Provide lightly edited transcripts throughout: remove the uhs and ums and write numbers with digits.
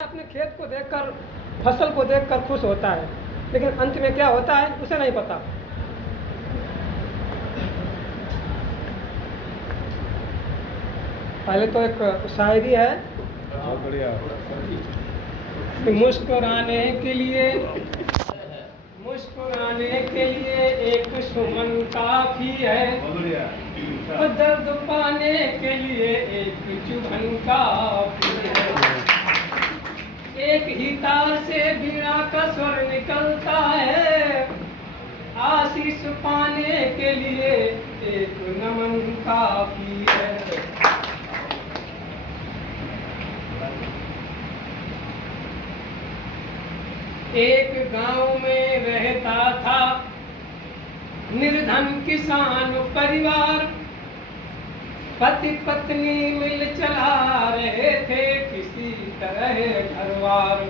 अपने खेत को देखकर, फसल को देखकर खुश होता है, लेकिन अंत में क्या होता है उसे नहीं पता। पहले तो एक शायरी है, मुस्कुराने के लिए एक सुमन काफी है, और दर्द पाने के लिए एक चुभन काफी है। एक ही तार से बीड़ा का स्वर निकलता है, आशीष पाने के लिए एक नमन काफी है। एक गांव में रहता था निर्धन किसान परिवार, पति पत्नी मिल चला रहे थे किसी तरह घरवार।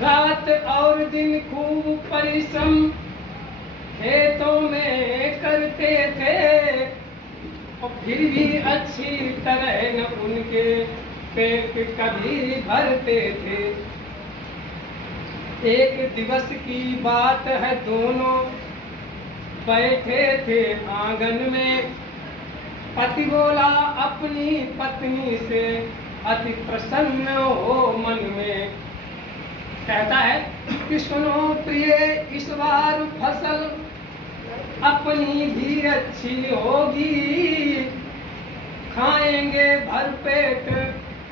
रात और दिन खूब परिश्रम खेतों में करते थे, और फिर भी अच्छी तरह न उनके पेट कभी भरते थे। एक दिवस की बात है, दोनों बैठे थे आंगन में। पति बोला अपनी पत्नी से अति प्रसन्न हो मन में, कहता है कि सुनो प्रिय, इस बार फसल अपनी भी अच्छी होगी, खाएंगे भर पेट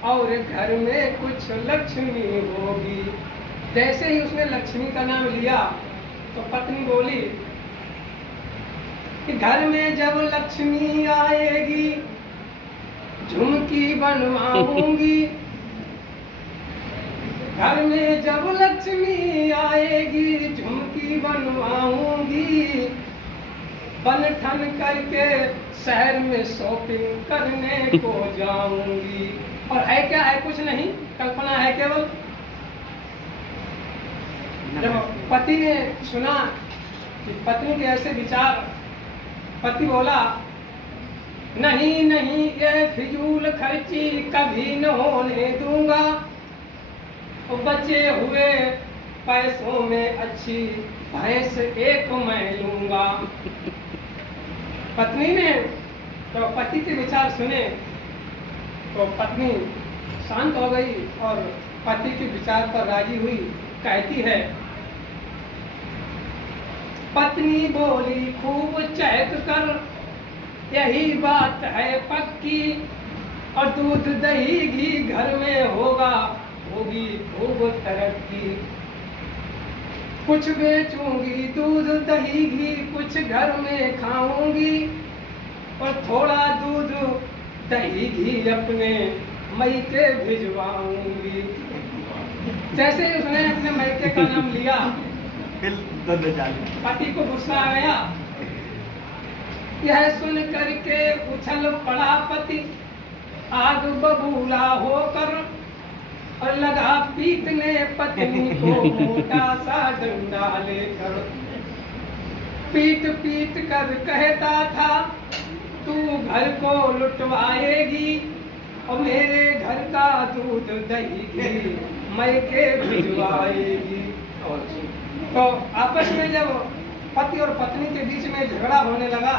और घर में कुछ लक्ष्मी होगी। जैसे ही उसने लक्ष्मी का नाम लिया तो पत्नी बोली कि घर में जब लक्ष्मी आएगी झुमकी बनवाऊंगी। घर में जब लक्ष्मी आएगी झुमकी बनवाऊंगी, बन ठन करके शहर में शॉपिंग करने को जाऊंगी। और है क्या? है कुछ नहीं, कल्पना है केवल। जब पति ने सुना कि पत्नी के ऐसे विचार, पति बोला नहीं नहीं, ये फिजूल खर्ची कभी न होने दूंगा, और बचे हुए पैसों में अच्छी भैंस एक मैं लूंगा। पत्नी ने तो पति के विचार सुने तो पत्नी शांत हो गई और पति के विचार पर राजी हुई। कहती है, पत्नी बोली खूब चहक कर, यही बात है पक्की, और दूध दही घी घर में होगा, होगी खूब तरक्की। कुछ बेचूंगी दूध दही घी, कुछ घर में खाऊंगी, और थोड़ा दूध दही घी अपने मैके भिजवाऊंगी। जैसे ही उसने अपने मैके का नाम लिया पति को गुस्सा आ गया। यह सुन करके उछल पड़ा पति आग बबूला होकर, और लगा पीटने पत्नी को मोटा सा डंडा लेकर। पीट पीट कर कहता था, तू घर को लुटवाएगी, और मेरे घर का दूध दही घी मैके भिजवाएगी। तो आपस में जब पति और पत्नी के बीच में झगड़ा होने लगा,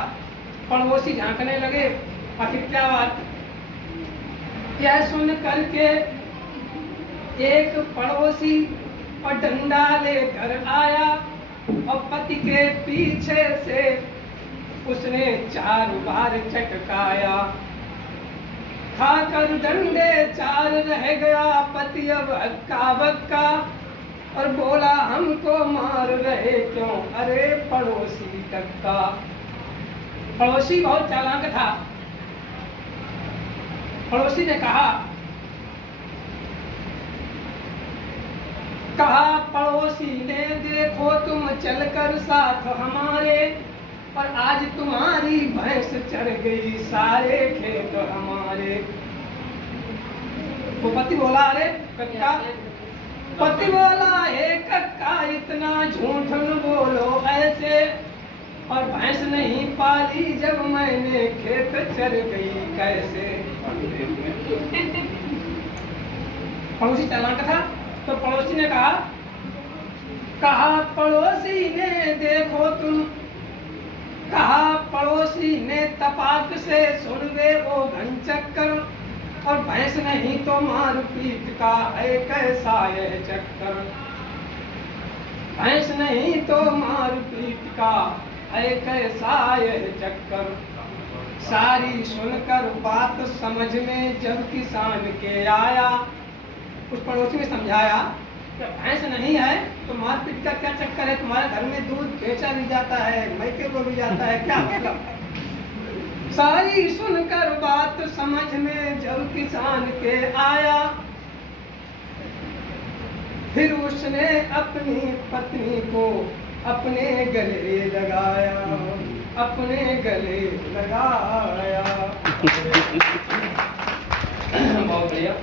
पड़ोसी झांकने लगे आखिर क्या बात। यह सुन करके एक पड़ोसी और डंडा लेकर आया, और पति के पीछे से उसने 4 बार चटकाया। खाकर डंडे 4 रह गया पति अब हक्का बक्का, और बोला हमको मार रहे क्यों, अरे पड़ोसी कक्का। पड़ोसी बहुत चालाक था। पड़ोसी ने कहा पड़ोसी ने, देखो तुम चलकर साथ हमारे, और आज तुम्हारी भैंस चढ़ गई सारे खेत हमारे। वो पति बोला अरे कक्का, पति बोला हे कक्का, इतना झूठ न बोलो ऐसे, और भैंस नहीं पाली जब मैंने खेत चर गई कैसे। पड़ोसी चालान का था। तो पड़ोसी ने कहा, कहा पड़ोसी ने देखो तुम, कहा पड़ोसी ने तपाक से सुन वे वो घन चक्कर, और भैंस नहीं तो मार पीट का है कैसा यह चक्कर, भैंस नहीं तो मार पीट का है कैसा यह चक्कर। सारी सुनकर बात समझ में जब किसान के आया, उस पड़ोसी ने समझाया कि भैंस नहीं है तो मारपीट का क्या चक्कर है, तुम्हारे घर में दूध बेचा भी जाता है, मैके को भी जाता है, क्या मतलब। सारी सुनकर बात समझ में जब किसान के आया, फिर उसने अपनी पत्नी को अपने गले लगाया, अपने गले लगाया। बहुत बढ़िया।